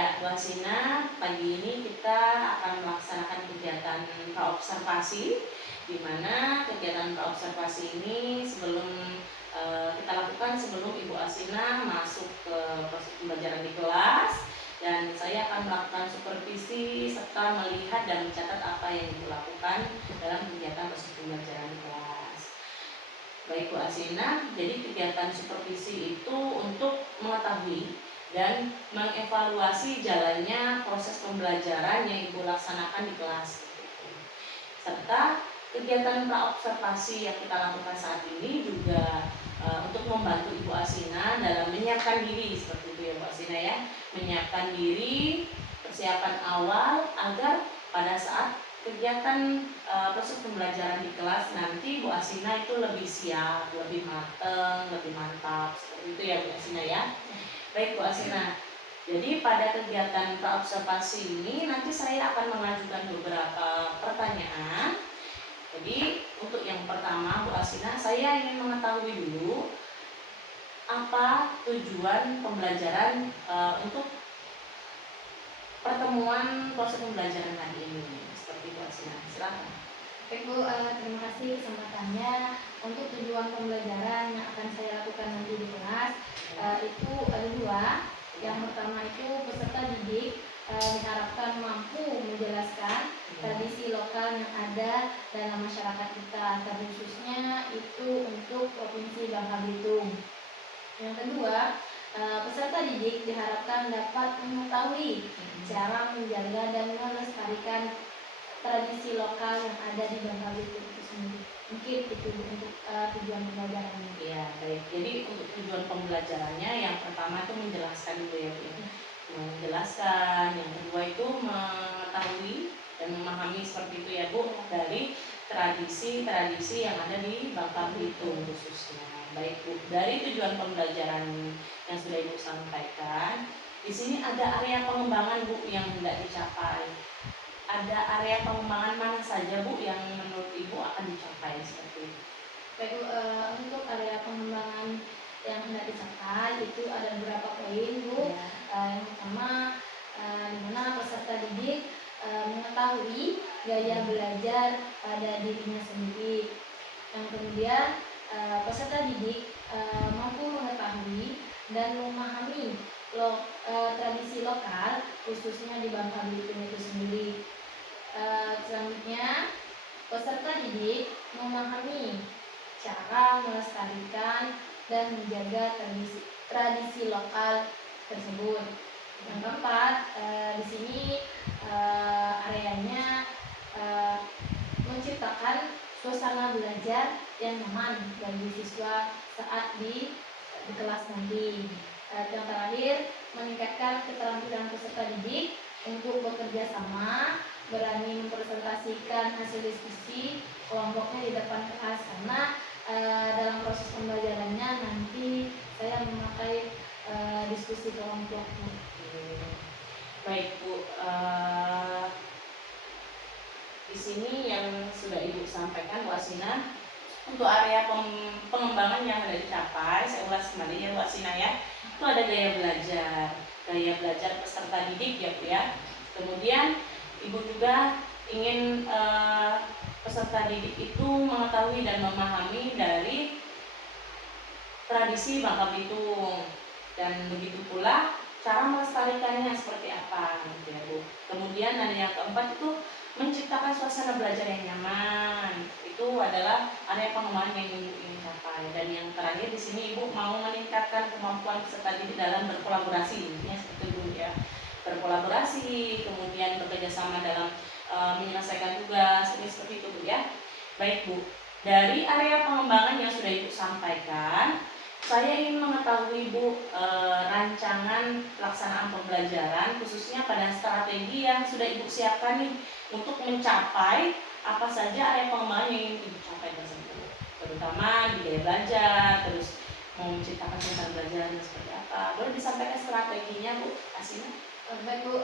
Ya, Bu Asina, pagi ini kita akan melaksanakan kegiatan praobservasi, di mana kegiatan praobservasi ini kita lakukan sebelum Ibu Asina masuk ke proses pembelajaran di kelas, dan saya akan melakukan supervisi serta melihat dan mencatat apa yang Ibu lakukan dalam kegiatan proses pembelajaran di kelas. Baik Bu Asina, jadi kegiatan supervisi itu untuk mengetahui dan mengevaluasi jalannya proses pembelajaran yang Ibu laksanakan di kelas. Serta kegiatan praobservasi yang kita lakukan saat ini juga untuk membantu Ibu Asina dalam menyiapkan diri, seperti itu ya Bu Asina ya, menyiapkan diri, persiapan awal agar pada saat kegiatan proses pembelajaran di kelas nanti Bu Asina itu lebih siap, lebih matang, lebih mantap, seperti itu ya Bu Asina ya. Baik Bu Asina, jadi pada kegiatan praobservasi ini nanti saya akan mengajukan beberapa pertanyaan. Jadi untuk yang pertama Bu Asina, saya ingin mengetahui dulu apa tujuan pembelajaran untuk pertemuan proses pembelajaran hari ini, seperti itu Asina. Silakan. Oke Bu, terima kasih kesempatannya. Untuk tujuan pembelajaran yang akan saya lakukan nanti di kelas itu ada dua. Yang pertama itu peserta didik diharapkan mampu menjelaskan tradisi lokal yang ada dalam masyarakat kita, khususnya itu untuk Provinsi Bangka Belitung. Yang kedua, peserta didik diharapkan dapat mengetahui cara menjaga dan melestarikan tradisi lokal yang ada di Bangka Belitung itu sendiri. Mungkin itu untuk tujuan pembelajarannya. Ya, baik. Jadi untuk tujuan pembelajarannya yang pertama itu menjelaskan dulu ya Bu. Menjelaskan, yang kedua itu mengetahui dan memahami seperti itu ya Bu, dari tradisi-tradisi yang ada di Bangka Belitung khususnya. Baik Bu, dari tujuan pembelajaran yang sudah Ibu sampaikan, di sini ada area pengembangan Bu yang tidak dicapai. Ada area pengembangan mana saja Bu yang menurut Ibu akan dicapai seperti itu? Baik Bu, untuk area pengembangan yang hendak dicapai itu ada beberapa poin Bu. Yang pertama, di mana peserta didik mengetahui gaya belajar pada dirinya sendiri. Yang kemudian, peserta didik mampu mengetahui dan memahami tradisi lokal khususnya di Bangka Belitung itu sendiri. Selanjutnya, peserta didik memahami cara melestarikan dan menjaga tradisi lokal tersebut. Yang keempat, di sini areanya menciptakan suasana belajar yang nyaman bagi siswa saat di kelas nanti. Yang terakhir, meningkatkan keterampilan peserta didik untuk bekerja sama, berani mempresentasikan hasil diskusi kelompoknya di depan kelas, karena dalam proses pembelajarannya nanti saya memakai diskusi kelompok. Baik Bu, di sini yang sudah Ibu sampaikan Bu Asina, untuk area pengembangan yang ada dicapai, saya ulas kembali ya Bu Asina ya, itu ada gaya belajar peserta didik ya Bu ya. Kemudian Ibu juga ingin peserta didik itu mengetahui dan memahami dari tradisi Bangka Belitung, dan begitu pula cara melestarikannya seperti apa gitu ya Bu. Kemudian dan yang keempat itu menciptakan suasana belajar yang nyaman. Itu adalah area pengembangan yang Ibu ingin capai. Dan yang terakhir di sini Ibu mau meningkatkan kemampuan peserta didik dalam berkolaborasi, intinya seperti itu ya. Berkolaborasi, kemudian bekerjasama dalam menyelesaikan tugas, ini seperti itu Bu ya. Baik Bu, dari area pengembangan yang sudah Ibu sampaikan, saya ingin mengetahui Bu rancangan pelaksanaan pembelajaran khususnya pada strategi yang sudah Ibu siapkan nih untuk mencapai apa saja area pengembangan yang ingin Ibu capai tersebut, terutama di gaya belajar, terus mau menciptakan suasana belajar seperti apa. Boleh disampaikan strateginya Bu Asina? Baik Bu,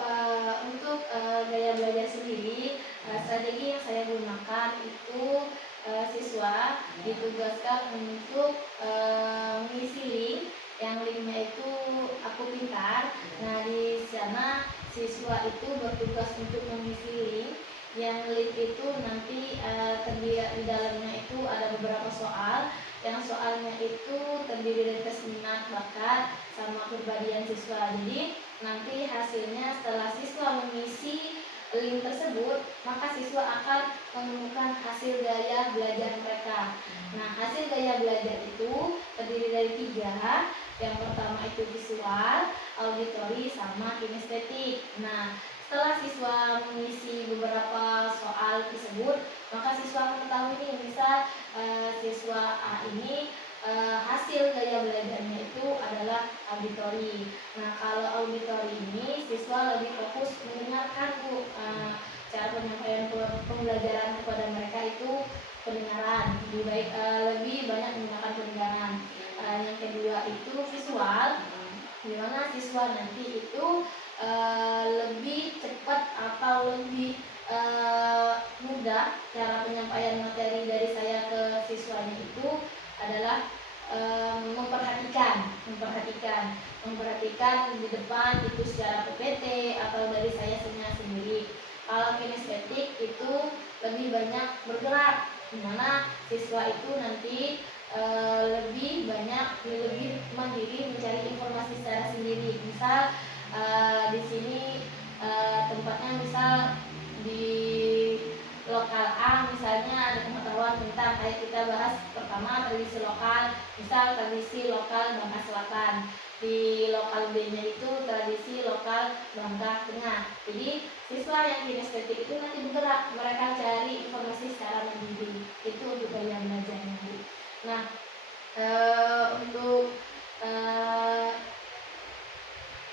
untuk gaya belajar sendiri, strategi yang saya gunakan itu siswa ditugaskan untuk mengisi link yang linknya itu Aku Pintar. Nah, di sana siswa itu bertugas untuk mengisi link. Yang link itu nanti terdiri di dalamnya itu ada beberapa soal. Yang soalnya itu terdiri dari tes minat, bakat, sama kepribadian siswa. Jadi nanti hasilnya setelah siswa mengisi link tersebut, maka siswa akan menemukan hasil gaya belajar mereka. Nah, hasil gaya belajar itu terdiri dari 3. Yang pertama itu visual, auditori, sama kinestetik. Nah, setelah siswa mengisi beberapa soal tersebut, maka siswa mengetahui nih, misal siswa A ini hasil gaya belajarnya itu adalah auditori. Nah, kalau auditori ini siswa lebih fokus mendengarkan Bu. Cara penyampaian pembelajaran kepada mereka itu pendengaran, lebih banyak menggunakan pendengaran. Yang kedua itu visual, di mana siswa nanti itu lebih cepat atau lebih mudah. Cara penyampaian materi dari saya ke siswanya itu adalah memperhatikan di depan itu secara PPT atau dari saya sendiri. Kalau kinestetik itu lebih banyak bergerak, di mana siswa itu nanti lebih mandiri mencari informasi secara sendiri. Misal di sini tempatnya misal di lokal A, misalnya ada pengetahuan tentang, kayak kita bahas pertama tradisi lokal, misal tradisi lokal Bangka Selatan. Di lokal B-nya itu tradisi lokal Bangka Tengah. Jadi siswa yang kinestetik itu nanti bergerak, mereka cari informasi secara mandiri. Itu untuk gaya belajarnya. Nah, untuk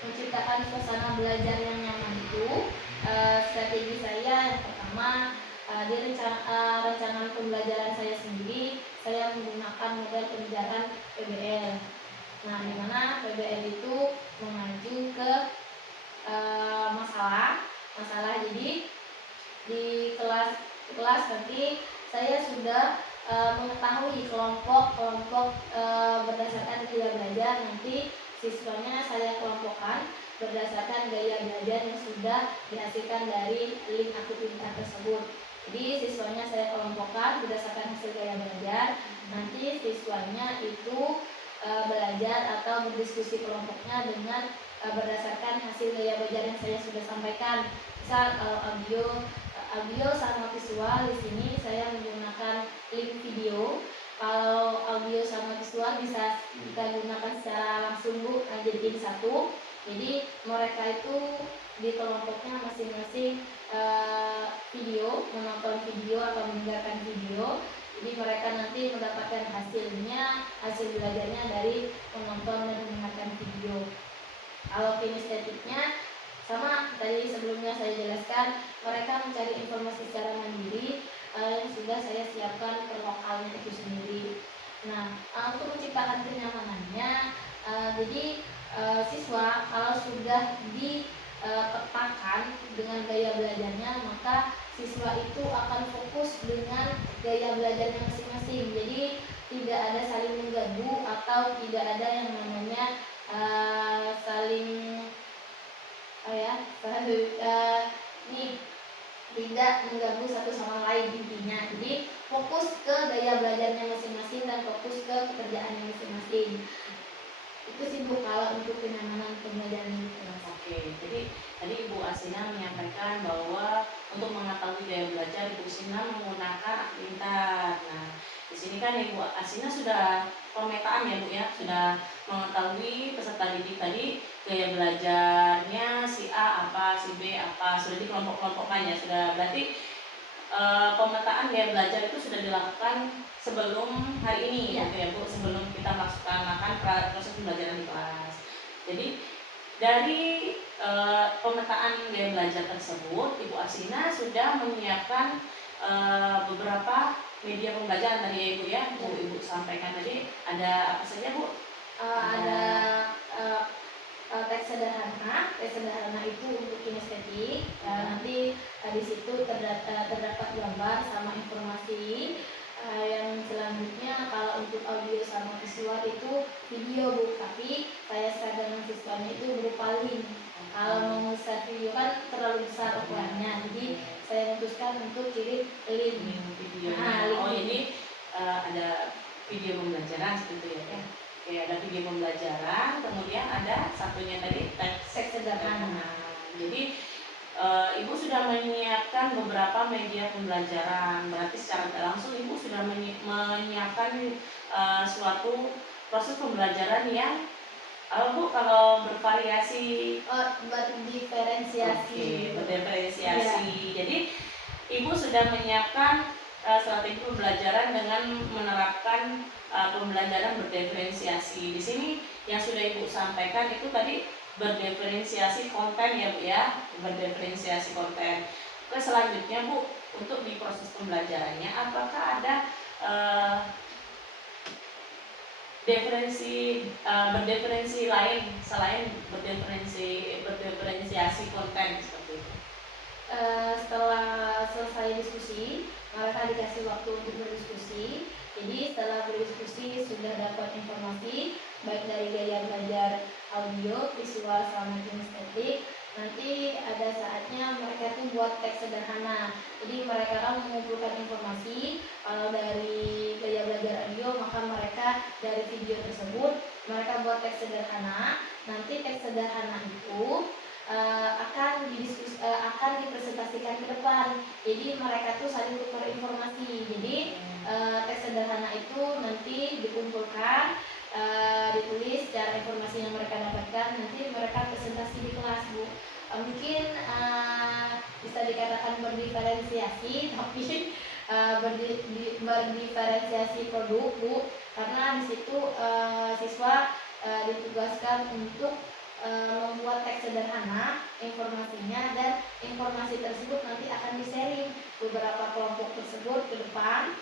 menciptakan suasana belajar yang nyaman itu, strategi saya yang pertama, di rancangan pembelajaran saya sendiri, saya menggunakan model pembelajaran PBL. Nah, di mana PBL itu mengacu ke masalah. Jadi di kelas nanti saya sudah mengetahui kelompok berdasarkan gaya belajar. Nanti siswanya saya kelompokkan berdasarkan gaya belajar yang sudah dihasilkan dari link Aku Pintar tersebut. Jadi siswanya saya kelompokkan berdasarkan hasil gaya belajar. Nanti siswanya itu belajar atau berdiskusi kelompoknya dengan berdasarkan hasil gaya belajar yang saya sudah sampaikan. Misal kalau audio sama visual, di sini saya menggunakan link video. Kalau audio sama visual bisa kita gunakan secara langsung Bu, jadiin satu. Jadi mereka itu di kelompoknya masing-masing video, menonton video atau mendengarkan video. Jadi mereka nanti mendapatkan hasil belajarnya dari menonton dan mendengarkan video. Kalau kinestetiknya sama tadi sebelumnya saya jelaskan, mereka mencari informasi secara mandiri yang sudah saya siapkan per lokalnya itu sendiri. Nah, untuk menciptakan kenyamanannya, jadi siswa kalau sudah dipetakan dengan gaya belajarnya, maka siswa itu akan fokus dengan gaya belajarnya masing-masing. Jadi tidak ada saling mengganggu atau tidak ada yang namanya tidak mengganggu satu sama lain intinya. Jadi fokus ke gaya belajarnya masing-masing dan fokus ke pekerjaannya masing-masing. Itu sih Bu kalau untuk kenyamanan pembelajaran di kelas. Oke, jadi tadi Ibu Asina menyampaikan bahwa untuk mengetahui gaya belajar Ibu Asina menggunakan Aku Pintar. Nah, di sini kan Ibu Asina sudah pemetaan ya Bu ya, sudah mengetahui peserta didik tadi gaya belajarnya si A apa, si B apa, sudah dikelompok-kelompokkan ya, sudah berarti pemetaan gaya belajar itu sudah dilakukan sebelum hari ini ya, gitu ya Bu, sebelum kita melaksanakan proses pembelajaran di kelas. Jadi dari pemetaan gaya belajar tersebut, Ibu Asina sudah menyiapkan beberapa media pembelajaran tadi ya Ibu ya, Ibu sampaikan tadi. Ada apa saja Bu? Ada teks sederhana itu untuk kinestetik. Nanti di situ terdapat gambar sama informasi. Yang selanjutnya kalau untuk audio sama visual itu video Bu, tapi saya share dengan siswanya itu berupa link. Kalau mau share video kan terlalu besar ukurannya, jadi saya memutuskan untuk kirim link. Videonya. link. Oh ini ada video pembelajaran seperti itu ya. Oke, ada video pembelajaran, kemudian ada satunya tadi Teks sederhana. Jadi Ibu sudah menyiapkan beberapa media pembelajaran, berarti secara tidak langsung Ibu sudah menyiapkan suatu proses pembelajaran yang Bu kalau bervariasi, Berdiferensiasi. Oke, berdiferensiasi. Jadi Ibu sudah menyiapkan strategi pembelajaran dengan menerapkan pembelajaran berdiferensiasi. Di sini yang sudah Ibu sampaikan itu tadi berdiferensiasi konten ya Bu ya, berdiferensiasi konten. Oke, selanjutnya Bu, untuk di proses pembelajarannya apakah ada berdiferensi lain selain berdiferensiasi konten seperti itu? Setelah selesai diskusi, mereka dikasih waktu untuk berdiskusi. Jadi setelah berdiskusi sudah dapat informasi baik dari gaya belajar audio, visual, sama kinestetik. Nanti ada saatnya mereka tuh buat teks sederhana. Jadi mereka kan mengumpulkan informasi. Kalau dari gaya belajar audio, maka mereka dari video tersebut mereka buat teks sederhana. Nanti teks sederhana itu akan dipresentasikan ke depan. Jadi mereka tuh saling tukar informasi. Jadi teks sederhana itu nanti dikumpulkan, ditulis secara informasi yang mereka dapatkan, nanti mereka presentasi di kelas Bu. Mungkin bisa dikatakan berdiferensiasi, tapi berdiferensiasi produk Bu, karena di situ siswa ditugaskan untuk membuat teks sederhana informasinya, dan informasi tersebut nanti akan di-sharing beberapa kelompok tersebut ke depan.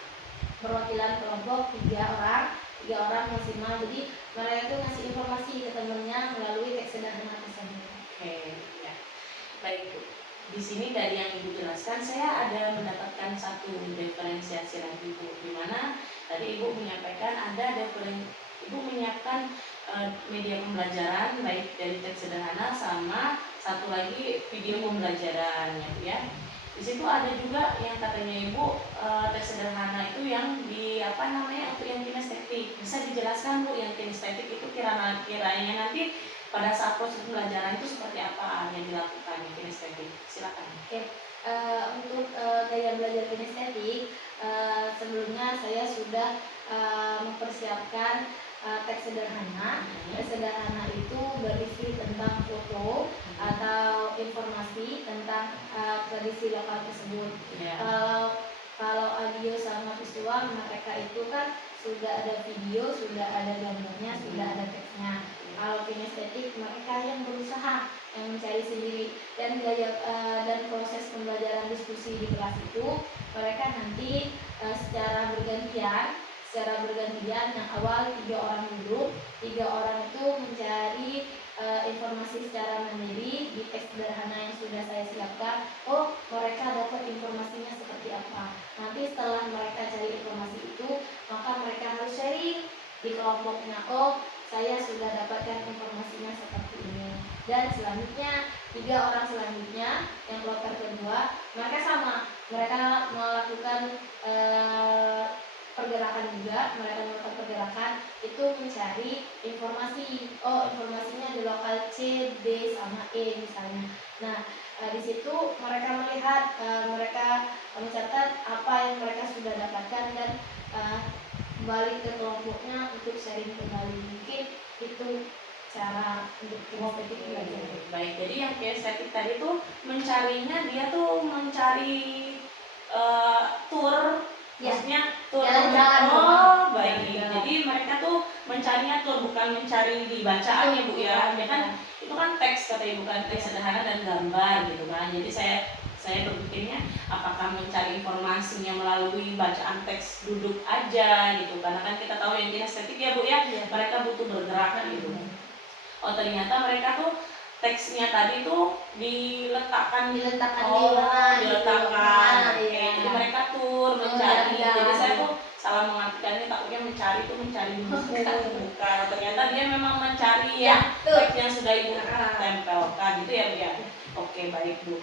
Perwakilan kelompok 3 orang maksimal. Jadi mereka itu ngasih informasi ke temennya melalui teks sederhana tersebut. Oke, ya. Baik Bu. Di sini dari yang Ibu jelaskan saya ada mendapatkan satu diferensiasi lagi Bu, di mana tadi Ibu menyampaikan Ibu menyiapkan media pembelajaran baik dari teks sederhana sama satu lagi video pembelajaran ya. Di situ ada juga yang katanya Ibu teks sederhana itu yang untuk yang kinestetik. Bisa dijelaskan Bu yang kinestetik itu kiranya nanti pada saat proses pembelajaran itu seperti apa yang dilakukan yang kinestetik? Silakan. Oke. Untuk gaya belajar kinestetik, sebelumnya saya sudah mempersiapkan teks sederhana. Teks sederhana itu berisi tentang foto atau informasi tentang tradisi lokal tersebut. Kalau audio sama visual, mereka itu kan sudah ada video, sudah ada gambarnya, sudah ada teksnya. Kalau kinestetik, mereka yang berusaha yang mencari sendiri, dan proses pembelajaran diskusi di kelas itu mereka nanti secara bergantian, yang awal 3 orang dulu, 3 orang itu mencari informasi secara mandiri di teks sederhana yang sudah saya siapkan. Mereka dapat informasinya seperti apa. Nanti setelah mereka cari informasi itu, maka mereka harus sharing di kelompoknya. Saya sudah dapatkan informasinya seperti ini. Dan selanjutnya 3 orang selanjutnya yang kloter kedua, mereka sama, mereka melakukan pergerakan juga. Mereka melakukan pergerakan itu mencari informasi. Informasinya di lokal C, D, sama E misalnya. Nah, di situ mereka melihat, mereka mencatat apa yang mereka sudah dapatkan, dan balik ke kelompoknya untuk sharing kembali. Mungkin itu cara untuk kinestetik belajar. Baik, jadi yang kinestetik tadi tuh mencarinya, dia tuh mencari tour, maksudnya tour. Baik. Jadi mereka tuh mencarinya tour, bukan mencari di bacaan ya Bu ya. Ya kan itu kan teks kata Ibu kan, teks sederhana dan gambar gitu kan. Jadi saya berpikirnya apakah mencari informasinya melalui bacaan teks duduk aja gitu, karena kan kita tahu yang kinestetik ya Bu ya, mereka butuh bergerak gitu. Ternyata mereka tuh teksnya tadi tuh diletakkan diletakkan. Jadi mereka tur mencari. Jadi salah mengartikannya takutnya mencari di buku, bukan. Ternyata dia memang mencari ya teks yang sudah Ibu tempelkan gitu ya Bu ya. Oke, baik Bu.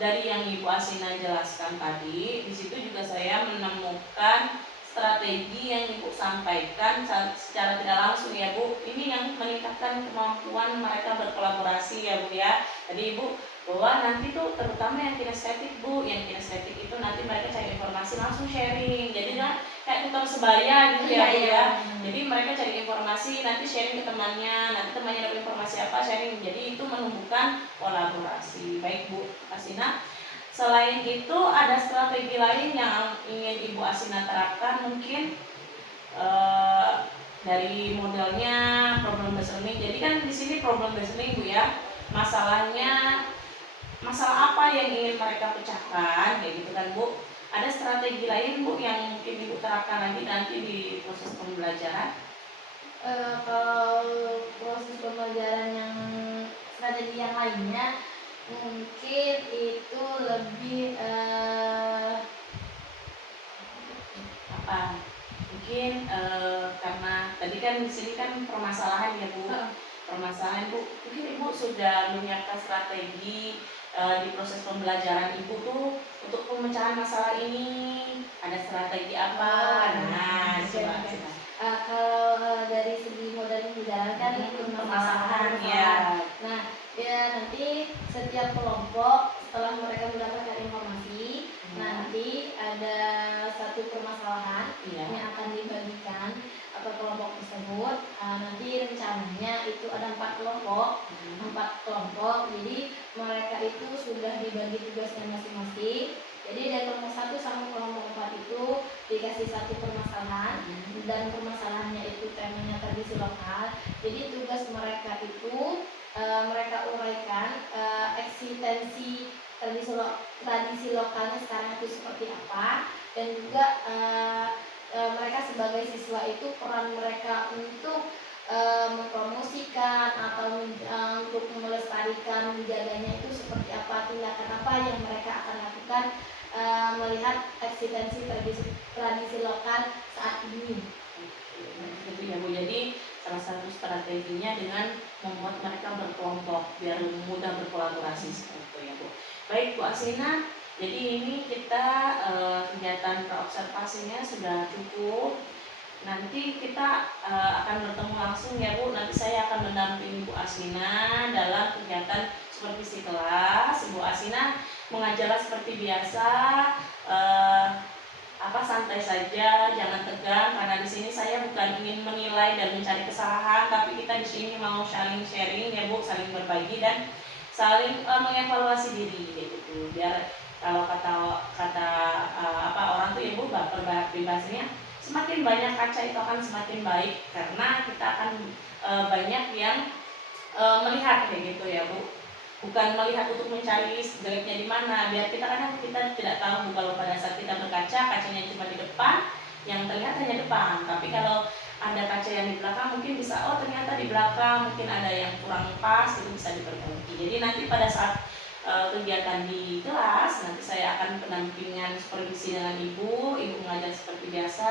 Dari yang Ibu Asina jelaskan tadi, di situ juga saya menemukan strategi yang Ibu sampaikan secara tidak langsung ya Bu. Ini yang meningkatkan kemampuan mereka berkolaborasi ya Bu ya. Jadi Ibu bahwa nanti tuh terutama yang kinestetik Bu, yang kinestetik itu nanti mereka cari informasi langsung sharing. Jadi kayak tukang sebaya gitu ya Bu ya. Jadi mereka cari informasi nanti sharing ke temannya, nanti temannya dapat informasi apa sharing. Jadi itu menumbuhkan kolaborasi. Baik Bu Asina. Selain itu ada strategi lain yang ingin Ibu Asina terapkan mungkin dari modelnya problem based learning. Jadi kan di sini problem based learning Bu ya. Masalah apa yang ingin mereka pecahkan kayak gitu kan Bu. Ada strategi lain Bu yang mungkin Ibu terapkan lagi nanti di proses pembelajaran? Kalau proses pembelajaran yang strategi yang lainnya mungkin itu lebih apa? Mungkin karena tadi kan di sini kan permasalahan ya Bu. Permasalahan Bu, mungkin Ibu sudah menyiapkan strategi di proses pembelajaran Ibu tuh untuk pemecahan masalah ini ada strategi apa? Nah, coba. Kalau dari segi modal yang dijalankan itu permasalahan ya. Nah, ya nanti setiap kelompok setelah mereka mendapatkan informasi, nanti ada satu permasalahan yang akan dibagikan atau kelompok tersebut. Nanti rencananya itu ada 4 kelompok, jadi mereka itu sudah dibagi tugasnya masing-masing. Jadi dari kelompok 1 sampai kelompok 4 itu dikasih satu permasalahan dan permasalahannya itu temanya tradisi lokal. Jadi tugas mereka itu mereka uraikan eksistensi tradisi lokalnya sekarang itu seperti apa, dan juga mereka sebagai siswa itu peran mereka untuk mempromosikan atau untuk melestarikan, menjaganya itu seperti apa, tindakan apa yang mereka akan lakukan melihat eksistensi tradisi lokal saat ini. Gitu ya Bu. Jadi salah satu strateginya dengan membuat mereka berkelompok biar mudah berkolaborasi seperti itu ya Bu. Baik Bu Asina, jadi ini kita kegiatan praobservasinya sudah cukup. Nanti kita akan bertemu langsung ya Bu. Nanti saya akan mendampingi Bu Asina dalam kegiatan supervisi kelas. Bu Asina mengajarlah seperti biasa, santai saja, jangan tegang, karena di sini saya bukan ingin menilai dan mencari kesalahan, tapi kita di sini mau saling sharing ya Bu, saling berbagi dan saling mengevaluasi diri gitu. Biar kalau kata orang tuh ya Bu, peribahasanya semakin banyak kaca itu akan semakin baik, karena kita akan banyak yang melihat kayak gitu ya Bu. Bukan melihat untuk mencari jeleknya di mana, biar kita tidak tahu kalau pada saat kita berkaca, kacanya cuma di depan, yang terlihat hanya depan. Tapi kalau ada kaca yang di belakang, mungkin bisa ternyata di belakang mungkin ada yang kurang pas, itu bisa diperbaiki. Jadi nanti pada saat kegiatan di kelas, nanti saya akan pendampingan supervisi dengan Ibu mengajar seperti biasa,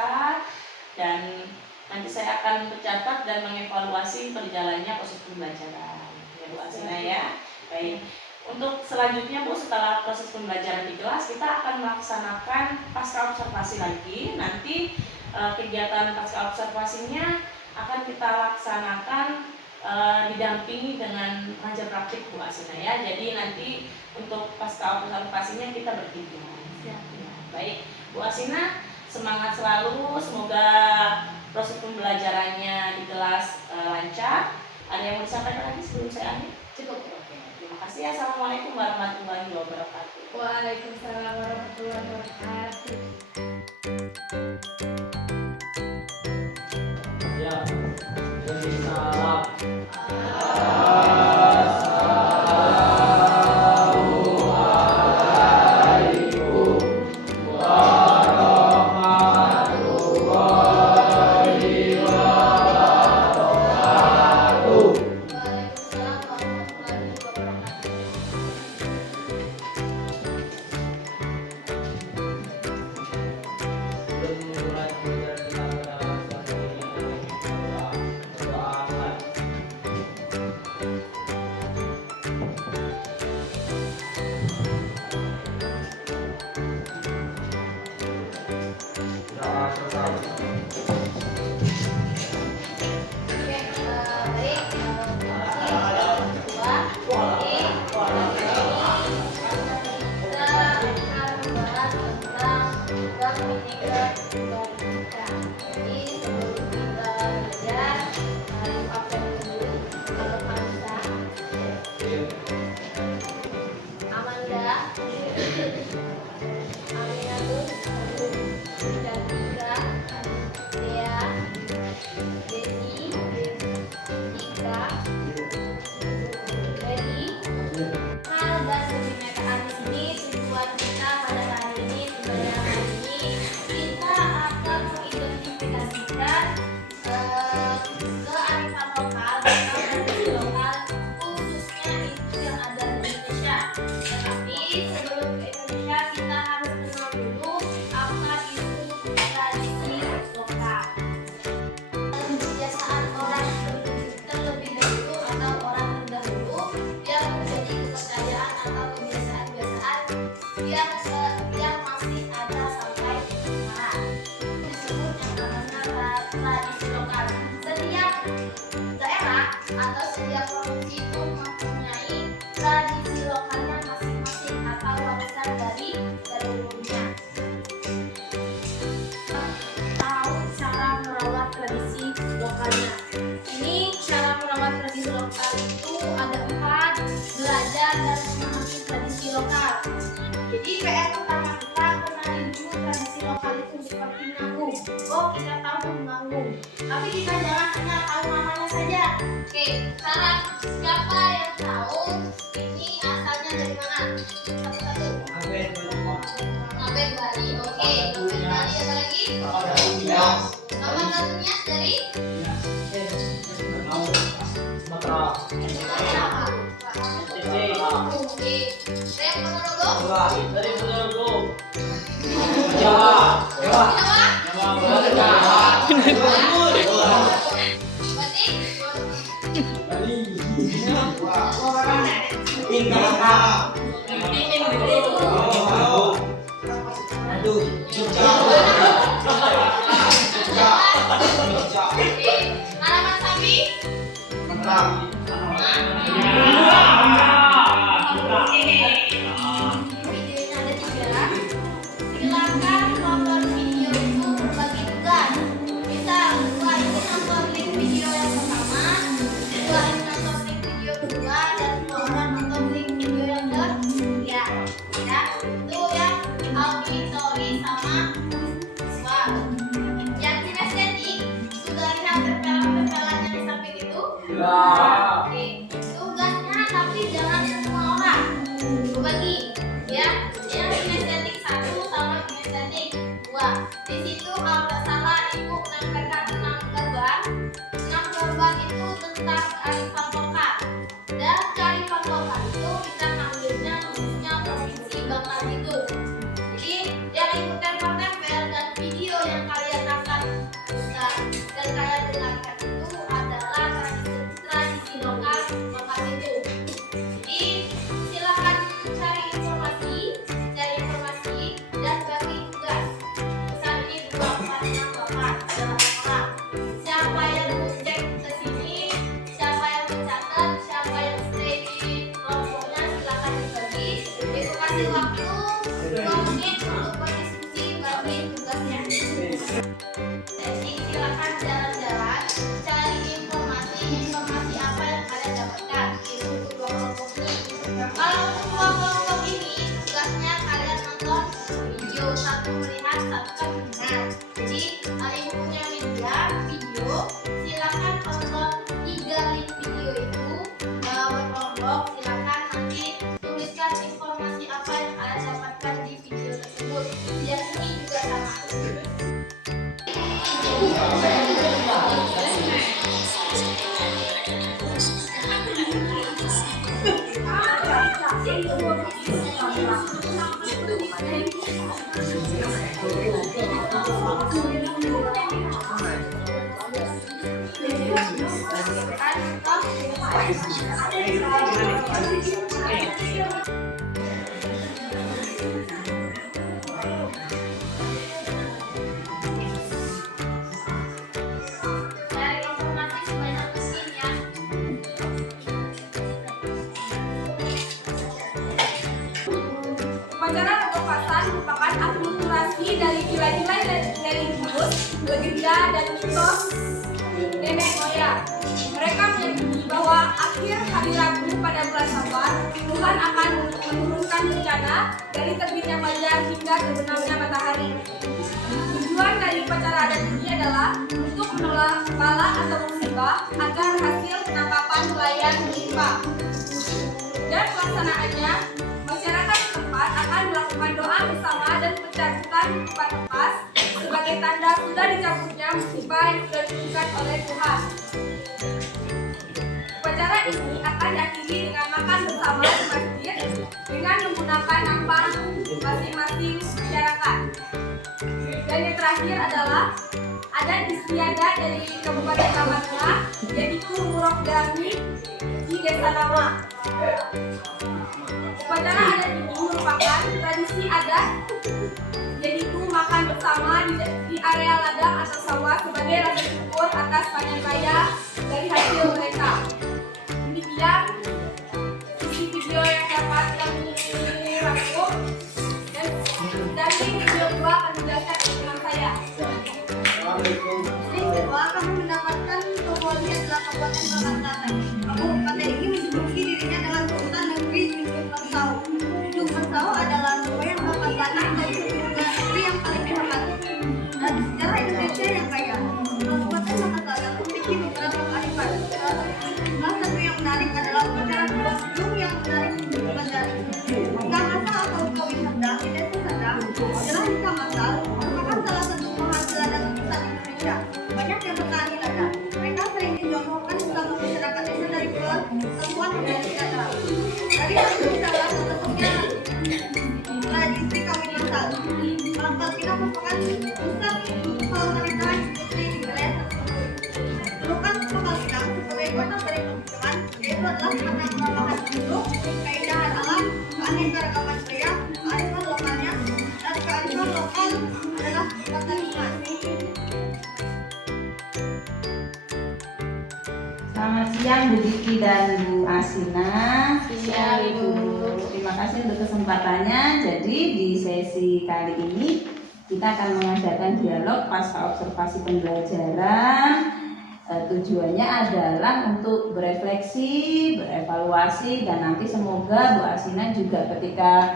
dan nanti saya akan mencatat dan mengevaluasi berjalannya proses pembelajaran ya Bu Asina ya. Baik, untuk selanjutnya Bu, setelah proses pembelajaran di kelas, kita akan melaksanakan pasca observasi lagi. Nanti kegiatan pasca observasinya akan kita laksanakan didampingi dengan pengajar praktik Bu Asina ya. Jadi nanti untuk pasca observasinya kita bertiga. Baik, Bu Asina, semangat selalu. Semoga proses pembelajarannya di kelas lancar. Ada yang mau disampaikan lagi sebelum saya akhir? Cukup. Terima kasih. Assalamualaikum warahmatullahi wabarakatuh. Waalaikumsalam warahmatullahi wabarakatuh. Ya, jadi salam. provinsi itu mempunyai tradisi lokalnya masing-masing atau warisan dari leluhurnya. Tahu cara merawat tradisi lokalnya. Ini cara merawat tradisi lokal itu ada 4: belajar dan memahami tradisi lokal. Jadi PR pertama kita kenali dulu tradisi lokal itu seperti nganggung. Oh, kita tahu nganggung, tapi kita jangan hanya tahu namanya saja. Oke, sekarang siapa yang tahu ini asalnya dari mana? Satu-satu. Ngabek Bali. Oke, Ngabek Bali apa lagi? Nama satunya dari Oke, saya Ponorogo. Dari Ponorogo. Jawa. Halaman sapi. Videonya ada 3. Silakan nonton video itu berbagi tugas. Misal, setelah ini nonton link video yang pertama, setelah ini nonton link video kedua, dan semua orang nonton link video yang ketiga. Ya, itu yang auditori sama siswa. Yang kinestetik, sudah lihat tempelan-tempelan yang di samping itu? Oke, tugasnya tapi jangan semua orang. Berbagi, ya. Yang kinestetik 1 sama kinestetik 2. Di situ kalau nggak salah ibu menempelkan 6 gambar. 6 gambar itu tentang kearifan lokal. Dan kearifan lokal itu kita ambilnya khususnya provinsi Bangka Belitung. Jadi yang ibu tempel-tempel dan video yang kalian akan buka dan kalian dengarkan itu adalah tradisi lokal Bangka Belitung. Jadi silakan cari informasi dan bagi tugas. Misal ini 2, 4, 6, 8 adalah orang. Siapa yang ngecek ke sini, siapa yang mencatat, siapa yang stay di kelompoknya, silakan dibagi. Ibu kasih waktu 2 menit untuk berdiskusi bagi tugasnya. Jadi silakan jalan-jalan, cari informasi apa yang kalian dapatkan. Itu untuk 2 kelompok ini. Kalau untuk 2 kelompok ini, tugasnya kalian nonton video, 1 melihat, 1 kan mendengar. Jadi ibu punya media video, silakan tonton 3 link video itu berkelompok. Silakan nanti tuliskan informasi apa yang kalian dapatkan di video tersebut. Yang ini juga sama. Cari informasi sebanyak mungkin ya. Upacara pelepasan merupakan akulturasi dari nilai-nilai religius, legenda, dan mitos nenek moyang. Mereka meyakini bahwa akhir hari Rabu pada bulan Safar, Tuhan akan menurunkan bencana dari terbitnya fajar hingga terbenamnya matahari. Tujuan dari upacara adat ini adalah untuk menolak bala atau musibah agar hasil penangkapan nelayan berlimpah. Dan pelaksanaannya, masyarakat setempat akan melakukan doa bersama dan pencabutan empat lepas sebagai tanda sudah dicabutnya musibah yang sudah diberikan oleh Tuhan. Upacara ini akan diakhiri dengan makan bersama di masjid dengan menggunakan nampang masing-masing masyarakat. Dan yang terakhir adalah adat istiadat dari Kabupaten Kamatlah, yaitu Murok Dami di Desa Nama. Upacara adat ini merupakan tradisi adat, yaitu makan bersama di area ladang atau sawah sebagai rasa syukur atas panen raya dari hasil mereka. demikian isi video yang dapat kami rangkum, dan dari video 2 akan menjelaskan tentang saya. Ini kedua, kamu mendapatkan topografi adalah kabupaten Batangan. Kabupaten ini menduduki dirinya dengan urutan negeri Junjung Persau. Junjung Persau adalah sebuah tempat tanah dari negara negeri yang paling dihormati. Dan sejarah Indonesia yang kaya. Kabupaten Batangan memiliki beberapa kearifan. Salah satu yang menarik adalah upacara Junjung yang menarik pelajari. Kamasa atau kawin sedang di desa sedang adalah kamasa merupakan salah satu penghasil ladang terbesar di Indonesia. Banyak yang bertani ladang. Mereka sering dicontohkan selama masyarakat desa dari pertemuan menjadi ladang. Dari hasil salah satunya tradisi kawin masal. Masal kita merupakan pusat pemerintahan putri di wilayah tersebut. Julukan Pangkal Pinang sebagai kota dari pemerintahan yaitu adalah karena kelemahan penduduk, keindahan alam, keanekaragaman budaya, kearifan lokalnya, dan kearifan lokal adalah kota lingkungan. Selamat siang Bu Diki dan Bu Asina. Siang, Ibu. Terima kasih untuk kesempatannya. Jadi di sesi kali ini kita akan mengadakan dialog pasca observasi pembelajaran. Tujuannya adalah untuk berefleksi, berevaluasi, dan nanti semoga Bu Asina juga ketika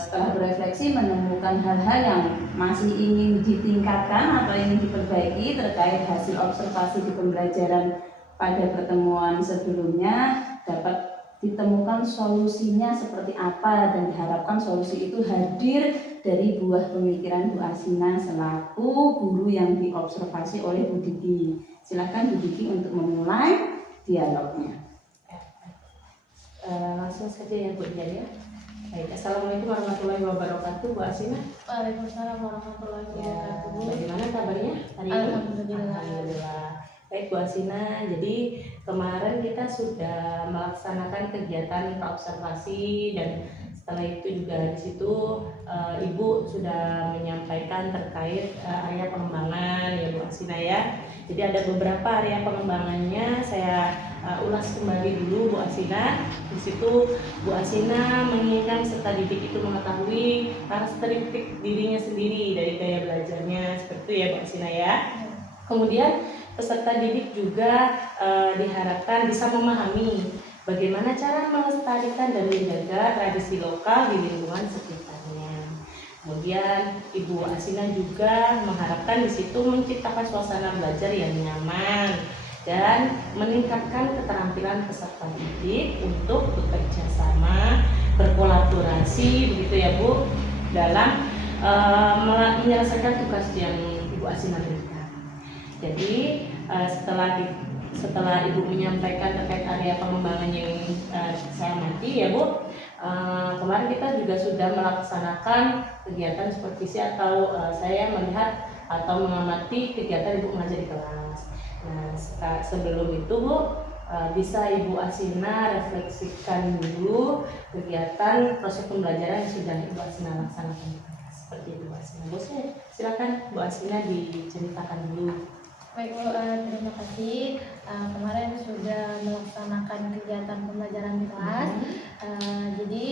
setelah berefleksi menemukan hal-hal yang masih ingin ditingkatkan atau ingin diperbaiki terkait hasil observasi di pembelajaran pada pertemuan sebelumnya, dapat ditemukan solusinya seperti apa, dan diharapkan solusi itu hadir dari buah pemikiran Bu Asina selaku guru yang diobservasi oleh Bu Diki. Silakan Bu Diki untuk memulai dialognya. Langsung saja ya Bu Dian ya. Baik, Assalamualaikum warahmatullahi wabarakatuh Bu Asina. Waalaikumsalam warahmatullahi Ya, wabarakatuh. bagaimana kabarnya hari ini? Alhamdulillah. Alhamdulillah. Baik Bu Asina, jadi kemarin kita sudah melaksanakan kegiatan observasi, dan setelah itu juga di situ Ibu sudah menyampaikan terkait area pengembangan ya Bu Asina ya. Jadi ada beberapa area pengembangannya saya ulas kembali dulu Bu Asina. Di situ Bu Asina menginginkan peserta didik itu mengetahui karakteristik dirinya sendiri dari gaya belajarnya, seperti itu ya Bu Asina ya. Kemudian peserta didik juga diharapkan bisa memahami bagaimana cara melestarikan dan menjaga tradisi lokal di lingkungan sekitarnya. Kemudian Ibu Asina juga mengharapkan di situ menciptakan suasana belajar yang nyaman dan meningkatkan keterampilan peserta didik untuk bekerja sama, berkolaborasi begitu ya Bu, dalam menyelesaikan tugas yang Ibu Asina berikan. Jadi setelah Ibu menyampaikan terkait area pengembangan yang saya amati ya Bu, kemarin kita juga sudah melaksanakan kegiatan supervisi atau saya melihat atau mengamati kegiatan Ibu mengajar di kelas. Nah, sebelum itu Bu, bisa Ibu Asina refleksikan dulu kegiatan proses pembelajaran yang sudah Ibu Asina laksanakan di kelas. Seperti itu Bu Asina. Bu, silakan Bu Asina diceritakan dulu. Baik Bu, terima kasih. Kemarin sudah melaksanakan kegiatan pembelajaran di kelas. Jadi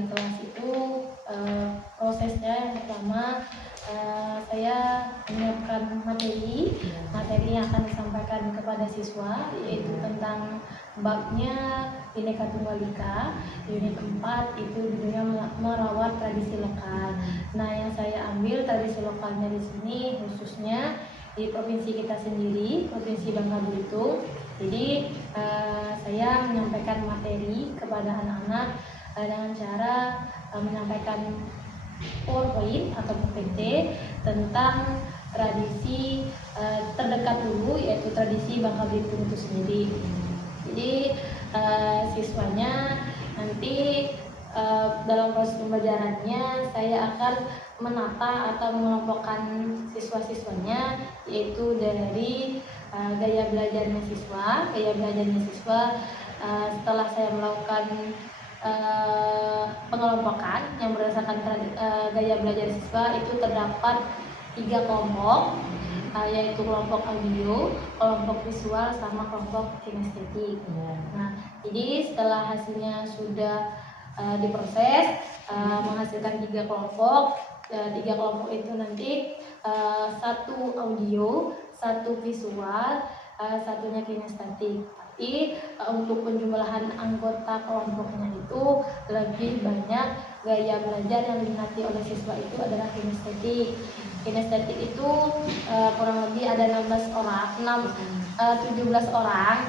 di kelas itu prosesnya yang pertama saya menyiapkan materi yang akan disampaikan kepada siswa, yaitu tentang babnya Bhinneka Tunggal Ika. Unit 4 itu judulnya merawat tradisi lokal. Nah, yang saya ambil tradisi lokalnya di sini khususnya di provinsi kita sendiri, Provinsi Bangka Belitung. Jadi saya menyampaikan materi kepada anak-anak dengan cara menyampaikan PowerPoint atau PPT tentang tradisi terdekat dulu, yaitu tradisi Bangka Belitung itu sendiri. Jadi siswanya nanti dalam proses pembelajarannya saya akan menata atau mengelompokkan siswa-siswanya, yaitu dari gaya belajarnya siswa. Setelah saya melakukan pengelompokan yang berdasarkan gaya belajar siswa, itu terdapat 3 kelompok. yaitu kelompok audio, kelompok visual, sama kelompok kinestetik. Nah, jadi setelah hasilnya sudah diproses, menghasilkan 3 kelompok. 3 kelompok itu nanti 1 audio, 1 visual, satunya kinestetik. Tapi untuk penjumlahan anggota kelompoknya itu lebih banyak gaya belajar yang diminati oleh siswa itu adalah kinestetik. Kinestetik itu kurang lebih ada 17 orang.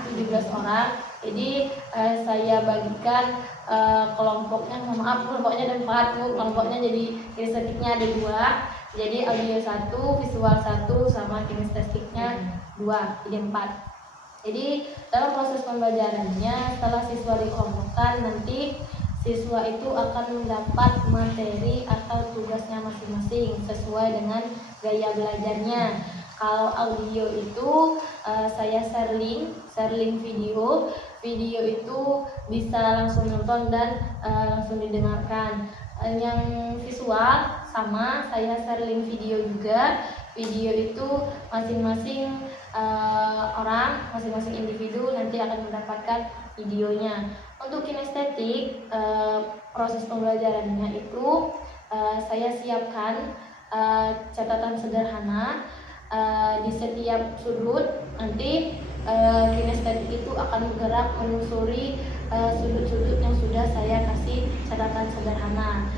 Jadi saya bagikan kelompoknya, kelompoknya ada 4, kelompoknya jadi kinestetiknya ada 2. Jadi audio 1, visual 1, sama kinestetiknya 2, jadi 4. Jadi dalam proses pembelajarannya, setelah siswa dikelompokkan, nanti siswa itu akan mendapat materi atau tugasnya masing-masing sesuai dengan gaya belajarnya. Kalau audio itu saya share link video itu bisa langsung nonton dan langsung didengarkan. Yang visual sama, saya share link video juga. Video itu masing-masing orang, masing-masing individu nanti akan mendapatkan videonya. Untuk kinestetik, proses pembelajarannya itu saya siapkan catatan sederhana di setiap sudut. Nanti kinestetik itu akan bergerak menyusuri sudut-sudut yang sudah saya kasih catatan sederhana.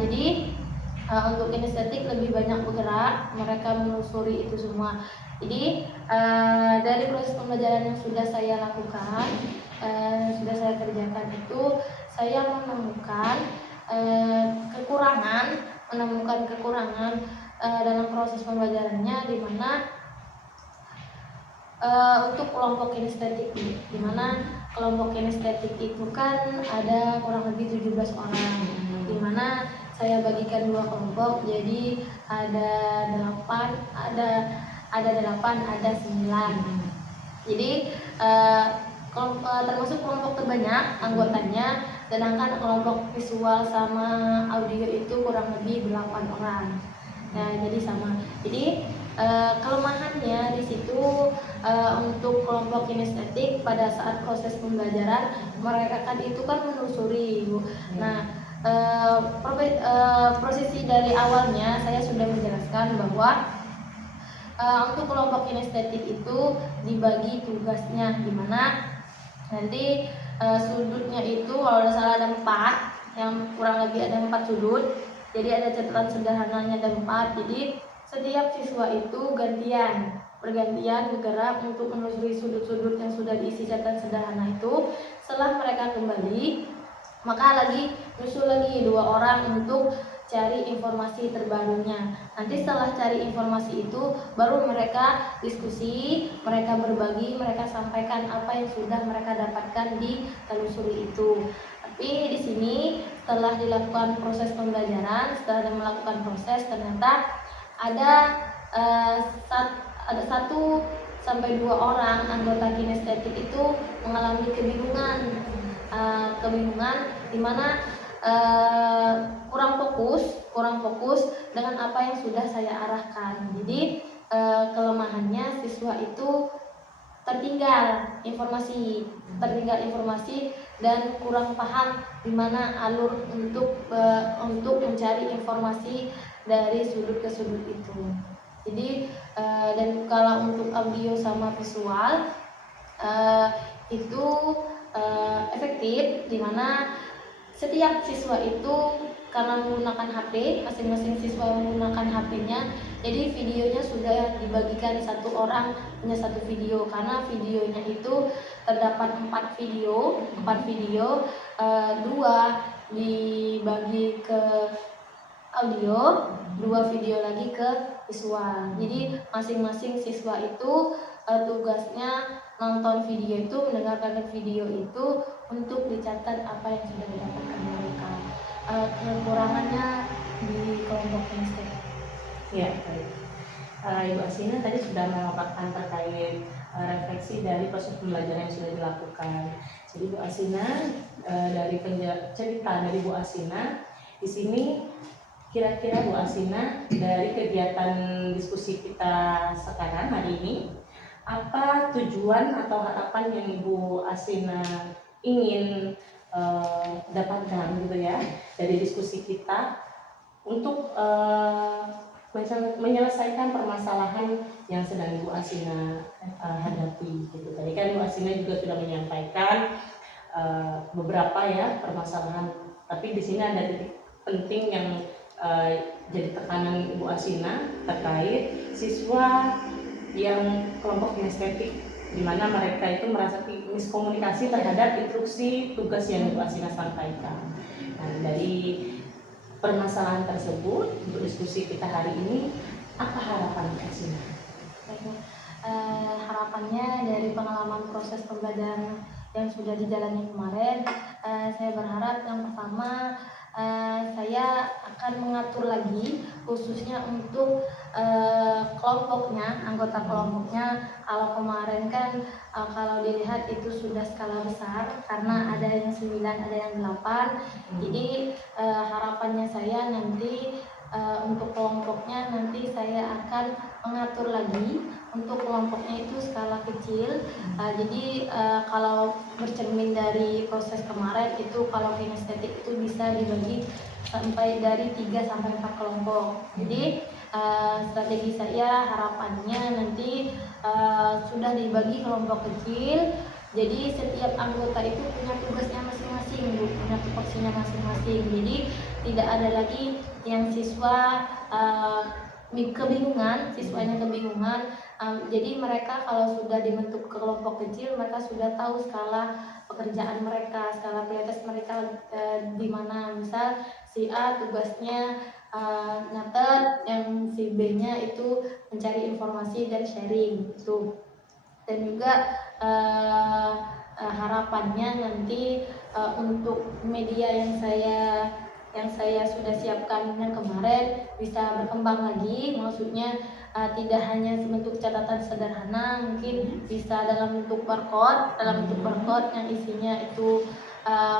Jadi untuk kinestetik lebih banyak bergerak, mereka menelusuri itu semua. Jadi dari proses pembelajaran yang sudah saya lakukan, sudah saya kerjakan itu, saya menemukan kekurangan dalam proses pembelajarannya, di mana untuk kelompok kinestetik, di mana kelompok kinestetik itu kan ada kurang lebih 17 orang, di mana saya bagikan 2 kelompok, jadi ada 9. Jadi termasuk kelompok terbanyak anggotanya, sedangkan kelompok visual sama audio itu kurang lebih 8 orang. Nah, jadi sama. Jadi kelemahannya di situ untuk kelompok kinestetik pada saat proses pembelajaran mereka kan itu kan menelusuri. Nah, prosesi dari awalnya saya sudah menjelaskan bahwa untuk kelompok kinestetik itu dibagi tugasnya, di mana nanti sudutnya itu kalau tidak salah ada 4, yang kurang lebih ada 4 sudut. Jadi ada catatan sederhananya ada 4. Jadi setiap siswa itu bergantian bergerak untuk menelusuri sudut-sudut yang sudah diisi catatan sederhana itu. Setelah mereka kembali, maka nyusul lagi 2 orang untuk cari informasi terbarunya. Nanti setelah cari informasi itu baru mereka diskusi, mereka berbagi, mereka sampaikan apa yang sudah mereka dapatkan di telusuri itu. Tapi di sini setelah dilakukan proses pembelajaran, setelah melakukan proses, ternyata ada 1 sampai 2 orang anggota kinestetik itu mengalami kebingungan di mana kurang fokus dengan apa yang sudah saya arahkan. Jadi kelemahannya siswa itu tertinggal informasi dan kurang paham di mana alur untuk mencari informasi dari sudut ke sudut itu. Jadi dan kalau untuk audio sama visual itu efektif, di mana setiap siswa itu karena menggunakan HP, masing-masing siswa menggunakan HP-nya, jadi videonya sudah dibagikan 1 orang punya 1 video, karena videonya itu terdapat 4 video, 2 dibagi ke audio, 2 video lagi ke visual. Jadi masing-masing siswa itu tugasnya nonton video itu, mendengarkan video itu untuk dicatat apa yang sudah didapatkan mereka. Kekurangannya di kelompok kinestetik. Ya, baik. Ibu Asina tadi sudah memaparkan terkait refleksi dari proses pembelajaran yang sudah dilakukan. Jadi Bu Asina dari cerita dari Bu Asina di sini kira-kira Bu Asina dari kegiatan diskusi kita sekarang hari ini, apa tujuan atau harapan yang Ibu Asina ingin dapatkan gitu ya dari diskusi kita untuk menyelesaikan permasalahan yang sedang Ibu Asina hadapi gitu. Tadi kan Bu Asina juga sudah menyampaikan beberapa ya permasalahan, tapi di sini ada titik penting yang jadi tekanan Ibu Asina terkait siswa yang kelompok kinestetik, di mana mereka itu merasa miskomunikasi terhadap instruksi tugas yang Ibu Asina sampaikan. Nah, dari permasalahan tersebut untuk diskusi kita hari ini, apa harapan Ibu Asina? Harapannya dari pengalaman proses pembelajaran yang sudah dijalani kemarin, saya berharap yang pertama saya akan mengatur lagi khususnya untuk kelompoknya, anggota kelompoknya. Kalau kemarin kan kalau dilihat itu sudah skala besar karena ada yang 9, ada yang 8. Jadi harapannya saya nanti untuk kelompoknya nanti saya akan mengatur lagi untuk kelompoknya itu skala kecil. Jadi kalau bercermin dari proses kemarin itu kalau kinestetik itu bisa dibagi sampai dari 3 sampai 4 kelompok. Jadi strategi saya harapannya nanti sudah dibagi kelompok kecil. Jadi setiap anggota itu punya tugasnya masing-masing, punya tupoksinya masing-masing. Jadi tidak ada lagi yang siswa kebingungan, siswanya kebingungan. Jadi mereka kalau sudah dibentuk kelompok kecil, mereka sudah tahu skala pekerjaan mereka, skala prioritas mereka di mana. Misal si A tugasnya nyatet, yang si B-nya itu mencari informasi dan sharing itu. Dan juga harapannya nanti untuk media yang saya sudah siapkan yang kemarin bisa berkembang lagi, maksudnya tidak hanya bentuk catatan sederhana, mungkin bisa dalam bentuk barcode yang isinya itu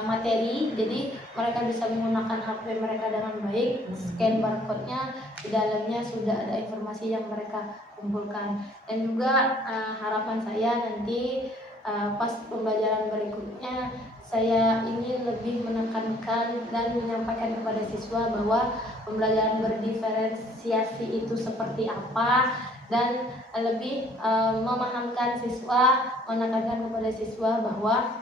materi. Jadi mereka bisa menggunakan HP mereka dengan baik, scan barcode-nya, di dalamnya sudah ada informasi yang mereka kumpulkan. Dan juga harapan saya nanti pas pembelajaran berikutnya saya ingin lebih menekankan dan menyampaikan kepada siswa bahwa pembelajaran berdiferensiasi itu seperti apa, dan lebih memahamkan siswa, menekankan kepada siswa bahwa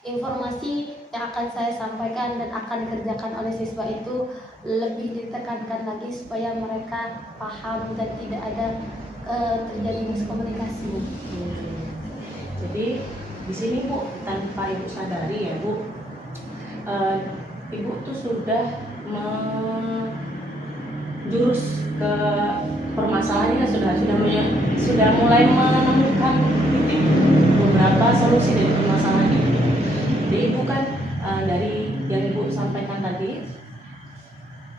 informasi yang akan saya sampaikan dan akan dikerjakan oleh siswa itu lebih ditekankan lagi supaya mereka paham dan tidak ada terjadi miskomunikasi. Jadi di sini Bu, tanpa Ibu sadari ya Bu, Ibu tuh sudah menjurus ke permasalahannya, sudah mulai menemukan titik beberapa solusi dari permasalahan ini. Jadi Ibu kan dari yang Ibu sampaikan tadi,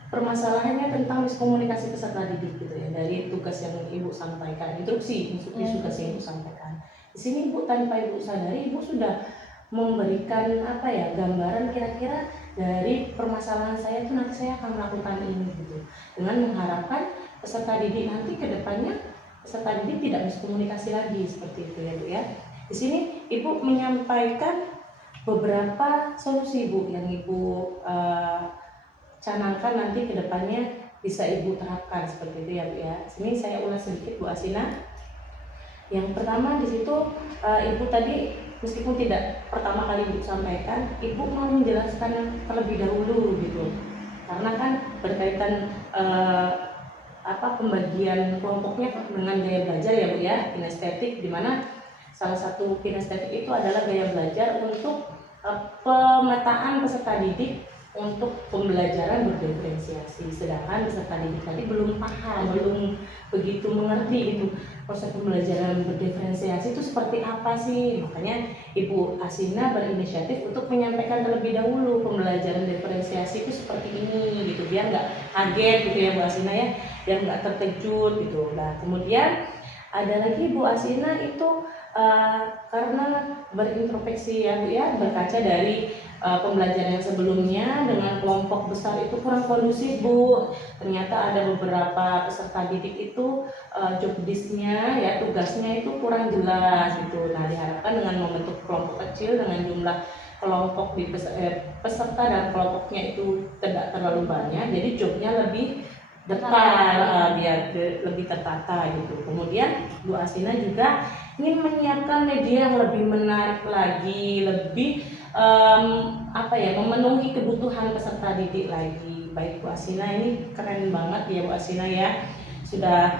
permasalahannya tentang miskomunikasi peserta didik gitu ya, dari tugas yang Ibu sampaikan, instruksi tugas yang Ibu sampaikan. Di sini Ibu tanpa Ibu sadari, Ibu sudah memberikan gambaran kira-kira dari permasalahan saya itu nanti saya akan melakukan ini gitu. Dengan mengharapkan peserta didik nanti ke depannya peserta didik tidak miskomunikasi lagi seperti itu ya Bu ya. Di sini Ibu menyampaikan beberapa solusi Bu yang Ibu canangkan nanti ke depannya bisa Ibu terapkan seperti itu ya Bu ya. Sini saya ulas sedikit Bu Asina. Yang pertama di situ Ibu tadi meskipun tidak pertama kali Ibu sampaikan, Ibu mau menjelaskan terlebih dahulu gitu. Karena kan berkaitan pembagian kelompoknya dengan gaya belajar ya Bu ya, kinestetik, di mana salah satu kinestetik itu adalah gaya belajar untuk pemetaan peserta didik untuk pembelajaran berdiferensiasi. Sedangkan peserta didik tadi belum paham, belum begitu mengerti gitu proses pembelajaran berdiferensiasi itu seperti apa sih. Makanya Ibu Asina berinisiatif untuk menyampaikan terlebih dahulu pembelajaran diferensiasi itu seperti ini gitu, biar nggak kaget gitu ya Bu Asina ya, biar nggak terkejut gitu. Nah kemudian Ada lagi Bu Asina itu karena berintrospeksi ya Bu ya, berkaca dari pembelajaran yang sebelumnya dengan kelompok besar itu kurang kondusif Bu. Ternyata ada beberapa peserta didik itu job disk-nya ya, tugasnya itu kurang jelas gitu. Nah, diharapkan dengan membentuk kelompok kecil dengan jumlah kelompok di peserta dan kelompoknya itu tidak terlalu banyak, jadi jobnya lebih detail, biar lebih tertata gitu. Kemudian Bu Asina juga ingin menyiapkan media yang lebih menarik lagi, lebih memenuhi kebutuhan peserta didik lagi. Baik Bu Asina, ini keren banget ya Bu Asina ya. Sudah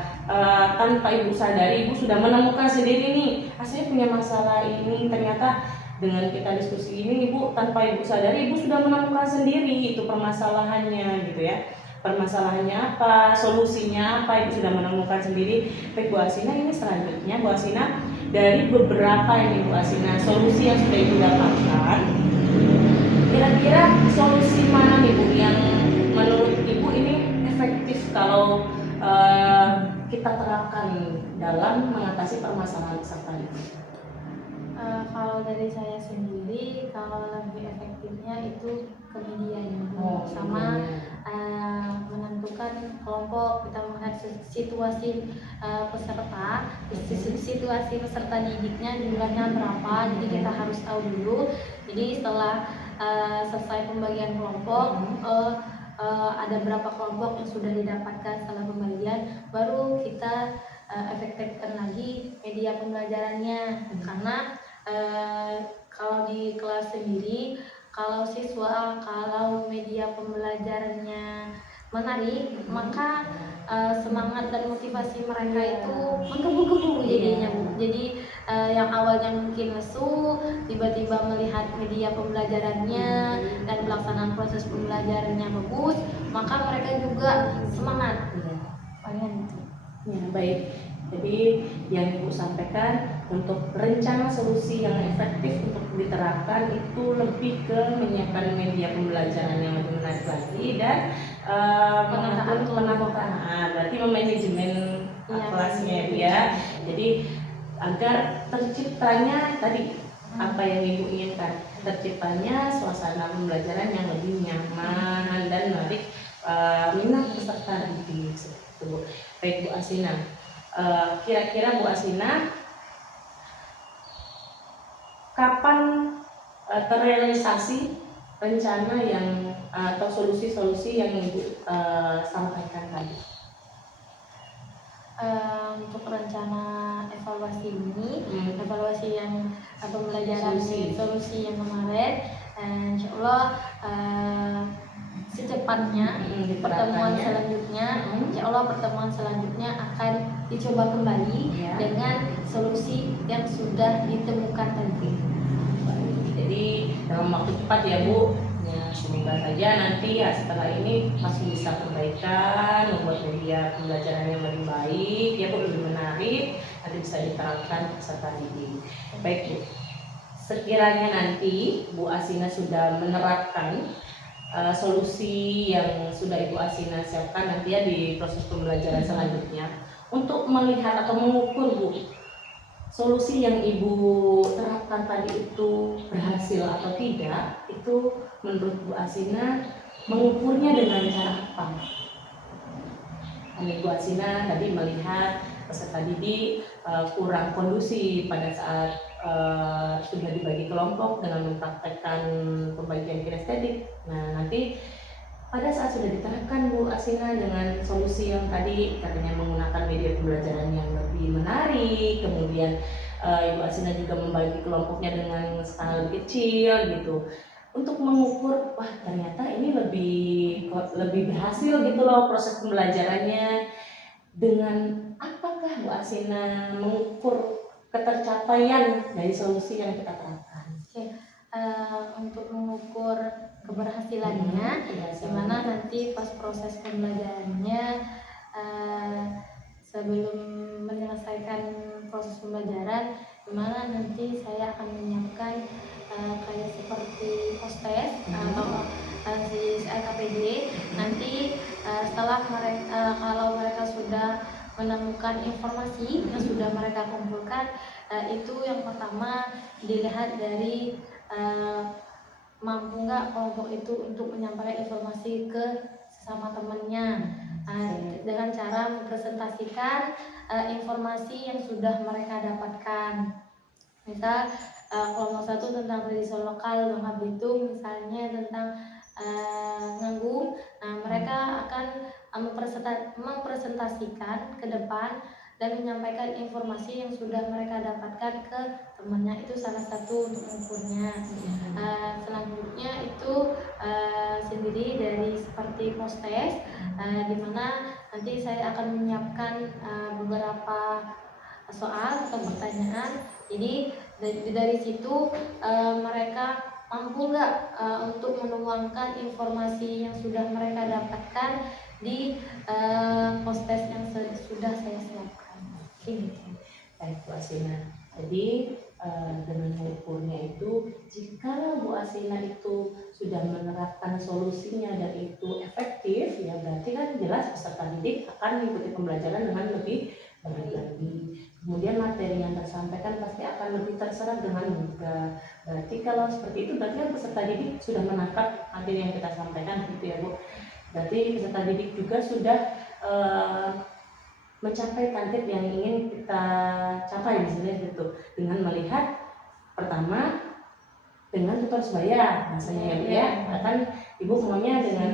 tanpa Ibu sadari, Ibu sudah menemukan sendiri nih, saya punya masalah ini. Ternyata dengan kita diskusi ini, Ibu tanpa Ibu sadari, Ibu sudah menemukan sendiri itu permasalahannya gitu ya. Permasalahannya apa, solusinya apa, Ibu sudah menemukan sendiri. Baik Bu Asina, ini selanjutnya Bu Asina, dari beberapa ini Bu Asina solusi yang sudah Ibu dapatkan, kira-kira solusi mana nih Bu yang menurut Ibu ini efektif kalau kita terapkan dalam mengatasi permasalahan peserta didik? Kalau dari saya sendiri, kalau lebih efektifnya itu ke medianya Bu, sama menentukan kelompok, kita melihat situasi peserta, situasi peserta didiknya jumlahnya berapa, jadi kita harus tahu dulu. Jadi setelah selesai pembagian kelompok, ada berapa kelompok yang sudah didapatkan setelah pembagian, baru kita efektifkan lagi media pembelajarannya. Karena kalau di kelas sendiri, kalau media pembelajarannya menarik, maka semangat dan motivasi mereka itu menggebu-gebu jadinya Bu. Jadi yang awalnya mungkin lesu, tiba-tiba melihat media pembelajarannya dan pelaksanaan proses pembelajarannya bagus, maka mereka juga semangat. Palingan itu. Ya, baik. Jadi yang Ibu sampaikan untuk rencana solusi yang efektif untuk diterapkan itu lebih ke menyiapkan media pembelajaran yang lebih menarik lagi dan penataan, berarti memanajemen kelasnya ya. Jadi agar terciptanya tadi apa yang Ibu inginkan, terciptanya suasana pembelajaran yang lebih nyaman dan menarik minat peserta didik. Baik Bu Asina, kira-kira Bu Asina kapan terrealisasi rencana yang atau solusi-solusi yang Ibu sampaikan tadi? Untuk rencana evaluasi ini, evaluasi yang pembelajaran solusi yang kemarin, insya Allah secepatnya pertemuan selanjutnya, insya Allah pertemuan selanjutnya akan dicoba kembali dengan solusi yang sudah ditemukan tadi. Jadi dalam waktu cepat ya Bu, ya, semoga saja nanti ya setelah ini masih bisa perbaikan, membuat media pembelajaran yang lebih baik ya Bu, lebih menarik, nanti bisa diterapkan peserta didik. Baik Bu, sekiranya nanti Bu Asina sudah menerapkan solusi yang sudah Ibu Asina siapkan nanti ya di proses pembelajaran selanjutnya, untuk melihat atau mengukur Bu, solusi yang Ibu terapkan tadi itu berhasil atau tidak, itu menurut Bu Asina mengukurnya dengan cara apa? Ibu Asina tadi melihat peserta didik kurang kondusif pada saat sudah dibagi kelompok dengan mempraktekkan pembagian kinestetik. Nah, nanti pada saat sudah diterapkan Bu Asina dengan solusi yang tadi katanya menggunakan media pembelajaran yang lebih menarik, kemudian Ibu Asina juga membagi kelompoknya dengan skala lebih kecil gitu, untuk mengukur wah ternyata ini lebih berhasil gitu loh proses pembelajarannya. Dengan apakah Bu Asina mengukur ketercapaian dari solusi yang kita terapkan? Untuk mengukur keberhasilannya, dimana nanti pas proses pembelajarannya, sebelum menyelesaikan proses pembelajaran, dimana nanti saya akan menyiapkan kayak seperti post-test atau si LKPD. Nanti setelah mereka kalau mereka sudah menemukan informasi yang sudah mereka kumpulkan, itu yang pertama dilihat dari mampu nggak kelompok itu untuk menyampaikan informasi ke sesama temannya, dengan cara mempresentasikan informasi yang sudah mereka dapatkan. Misal kelompok 1 tentang tradisi lokal Bangka Belitung, misalnya tentang nganggung. Nah, mereka akan mempresentasikan ke depan dan menyampaikan informasi yang sudah mereka dapatkan ke temannya. Itu salah satu untuk mengukurnya. Selanjutnya itu sendiri dari seperti post-test, di mana nanti saya akan menyiapkan beberapa soal atau pertanyaan. Jadi dari situ mereka mampu nggak untuk menuangkan informasi yang sudah mereka dapatkan di post-test yang sudah saya siapkan. Gitu. Baik Bu Asina. Jadi dengan mengukurnya itu, jika Bu Asina itu sudah menerapkan solusinya dan itu efektif, ya berarti kan jelas peserta didik akan mengikuti pembelajaran dengan lebih baik lagi. Kemudian materi yang tersampaikan pasti akan lebih terserap dengan mudah. Berarti kalau seperti itu, berarti kan peserta didik sudah menangkap materi yang kita sampaikan, gitu ya Bu. Berarti peserta didik juga sudah mencapai target yang ingin kita capai, misalnya gitu, dengan melihat pertama dengan tutor sebaya, misalnya ya Bu ya, kan Ibu maunya dengan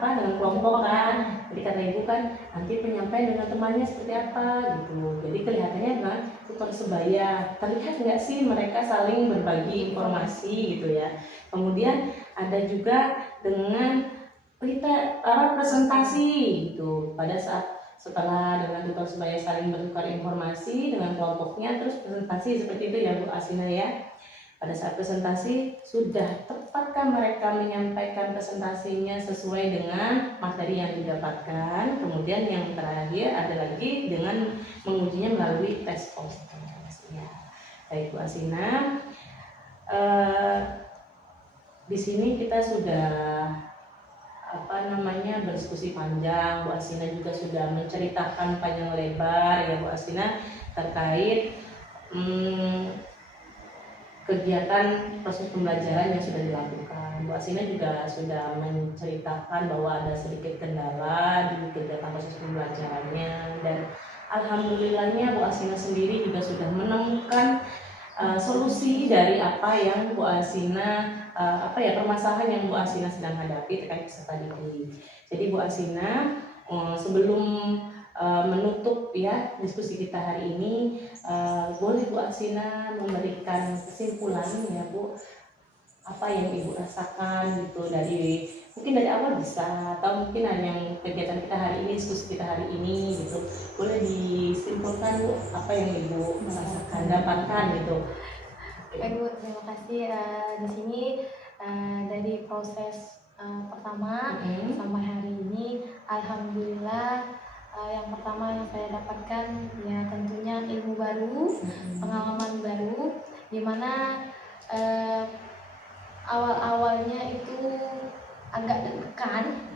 dengan kelompok kan, jadi kata Ibu kan nanti penyampaian dengan temannya seperti apa gitu, jadi kelihatannya dengan tutor sebaya, terlihat nggak sih mereka saling berbagi informasi gitu ya. Kemudian ada juga dengan presentasi gitu, pada saat setelah dengan tutor sebaya saling bertukar informasi dengan kelompoknya, terus presentasi seperti itu ya Bu Asina ya. Pada saat presentasi, sudah tepatkah mereka menyampaikan presentasinya sesuai dengan materi yang didapatkan. Kemudian yang terakhir ada lagi dengan mengujinya melalui tes post-test ya. Baik Bu Asina, di sini kita sudah berdiskusi panjang. Bu Asina juga sudah menceritakan panjang lebar ya Bu Asina terkait kegiatan proses pembelajaran yang sudah dilakukan. Bu Asina juga sudah menceritakan bahwa ada sedikit kendala di kegiatan proses pembelajarannya, dan alhamdulillahnya Bu Asina sendiri juga sudah menemukan solusi dari apa yang Bu Asina permasalahan yang Bu Asina sedang hadapi terkait peserta didik. Jadi Bu Asina sebelum menutup ya diskusi kita hari ini, boleh Bu Asina memberikan kesimpulan ya Bu, apa yang Ibu rasakan gitu mungkin dari awal bisa, atau mungkin yang kegiatan kita hari ini, diskusi kita hari ini gitu, boleh disimpulkan Bu apa yang Ibu rasakan dapatkan gitu. Baik Bu, terima kasih. Di sini dari proses pertama sampai hari ini, alhamdulillah yang pertama yang saya dapatkan ya tentunya ilmu baru, pengalaman baru, dimana awal-awalnya itu agak deg-degan,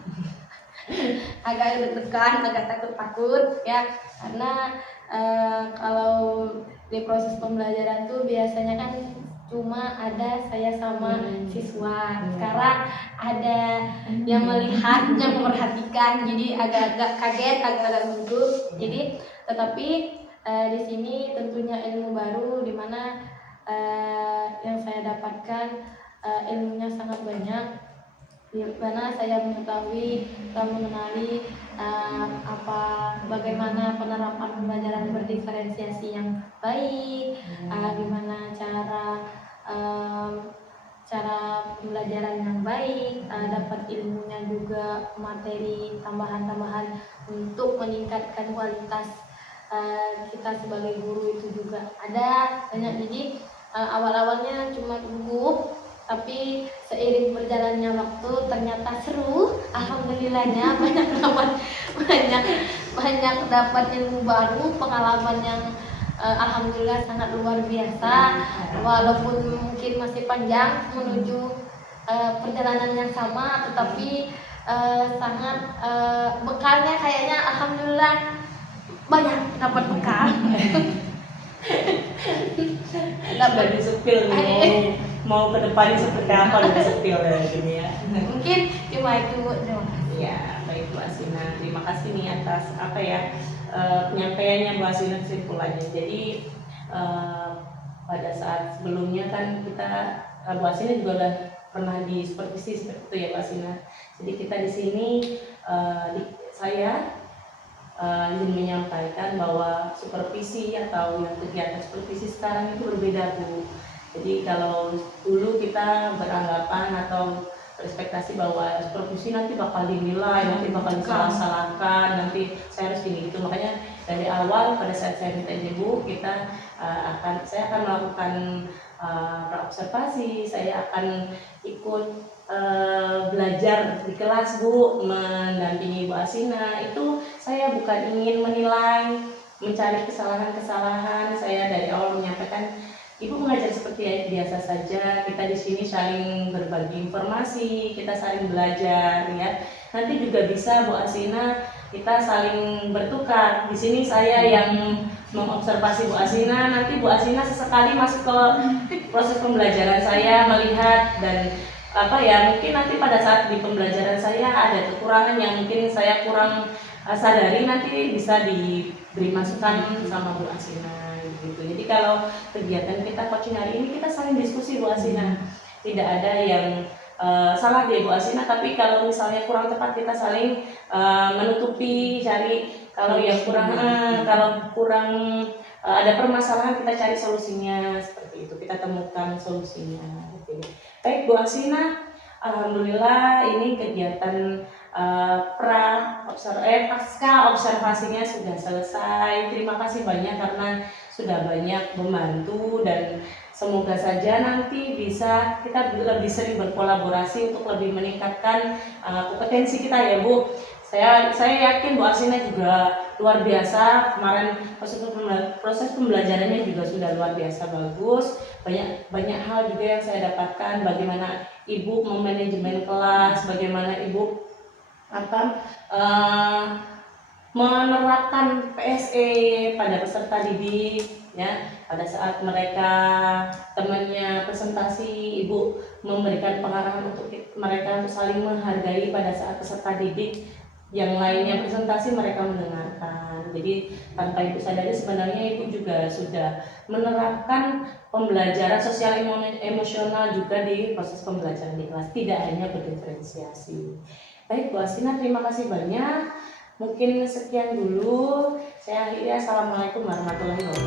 agak takut-takut ya, karena kalau di proses pembelajaran tuh biasanya kan cuma ada saya sama siswa. Sekarang ada yang melihat, yang memperhatikan, jadi agak-agak kaget, agak-agak gugup. Jadi tetapi di sini tentunya ilmu baru, di mana yang saya dapatkan ilmunya sangat banyak, di mana saya mengetahui dan mengenali bagaimana penerapan pembelajaran berdiferensiasi yang baik, gimana cara pembelajaran yang baik, dapat ilmunya juga, materi tambahan-tambahan untuk meningkatkan kualitas kita sebagai guru itu juga ada banyak. Jadi awal-awalnya cuma gugup, tapi seiring berjalannya waktu ternyata seru. Alhamdulillahnya banyak dapat ilmu baru, pengalaman yang alhamdulillah sangat luar biasa. Walaupun mungkin masih panjang menuju perjalanan yang sama, tetapi sangat bekalnya kayaknya alhamdulillah banyak dapat bekal. Udah disepil nih, mau ke depannya seperti apa udah disepil ya gini ya. Mungkin cuma itu doang. Ya, baik Bu Asina, terima kasih nih atas apa ya penyampaiannya Bu Asina kesimpulannya. Jadi pada saat sebelumnya kan kita Bu Asina juga udah pernah di supervisi seperti itu ya Bu Asina. Jadi kita di sini saya ingin menyampaikan bahwa supervisi atau yang kegiatan supervisi sekarang itu berbeda Bu. Jadi kalau dulu kita beranggapan atau berekspektasi bahwa supervisi nanti bakal dinilai, nanti bakal disalah-salahkan, nanti saya harus gini gitu. Makanya dari awal pada saat saya minta ibu, saya akan melakukan praobservasi, saya akan ikut belajar di kelas Bu, mendampingi Bu Asina. Itu saya bukan ingin menilai, mencari kesalahan-kesalahan. Saya dari awal menyampaikan Ibu mengajar seperti biasa saja. Kita di sini saling berbagi informasi, kita saling belajar ya. Nanti juga bisa Bu Asina kita saling bertukar. Di sini saya yang mengobservasi Bu Asina, nanti Bu Asina sesekali masuk ke proses pembelajaran saya, melihat dan apa ya, mungkin nanti pada saat di pembelajaran saya ada kekurangan yang mungkin saya kurang sadari, nanti bisa diberi masukan sama Bu Asina gitu. Jadi kalau kegiatan kita coaching hari ini kita saling diskusi Bu Asina, tidak ada yang salah deh Bu Asina, tapi kalau misalnya kurang tepat kita saling menutupi, cari kalau yang kurang ada permasalahan kita cari solusinya, seperti itu kita temukan solusinya gitu. Baik Bu Asina, alhamdulillah ini kegiatan pasca observasinya sudah selesai. Terima kasih banyak karena sudah banyak membantu dan semoga saja nanti bisa kita lebih sering berkolaborasi untuk lebih meningkatkan kompetensi kita ya Bu. Saya yakin Bu Asina juga luar biasa, kemarin proses pembelajarannya juga sudah luar biasa bagus. Banyak hal juga yang saya dapatkan, bagaimana Ibu memanajemen kelas, bagaimana Ibu menerapkan PSE pada peserta didik ya. Pada saat temannya presentasi, Ibu memberikan pengarahan untuk mereka untuk saling menghargai. Pada saat peserta didik yang lainnya presentasi, mereka mendengarkan. Jadi tanpa Ibu sadari sebenarnya Ibu juga sudah menerapkan pembelajaran sosial emosional juga di proses pembelajaran di kelas, tidak hanya berdiferensiasi. Baik Bu Asina, terima kasih banyak. Mungkin sekian dulu. Saya akhiri. Assalamualaikum warahmatullahi wabarakatuh.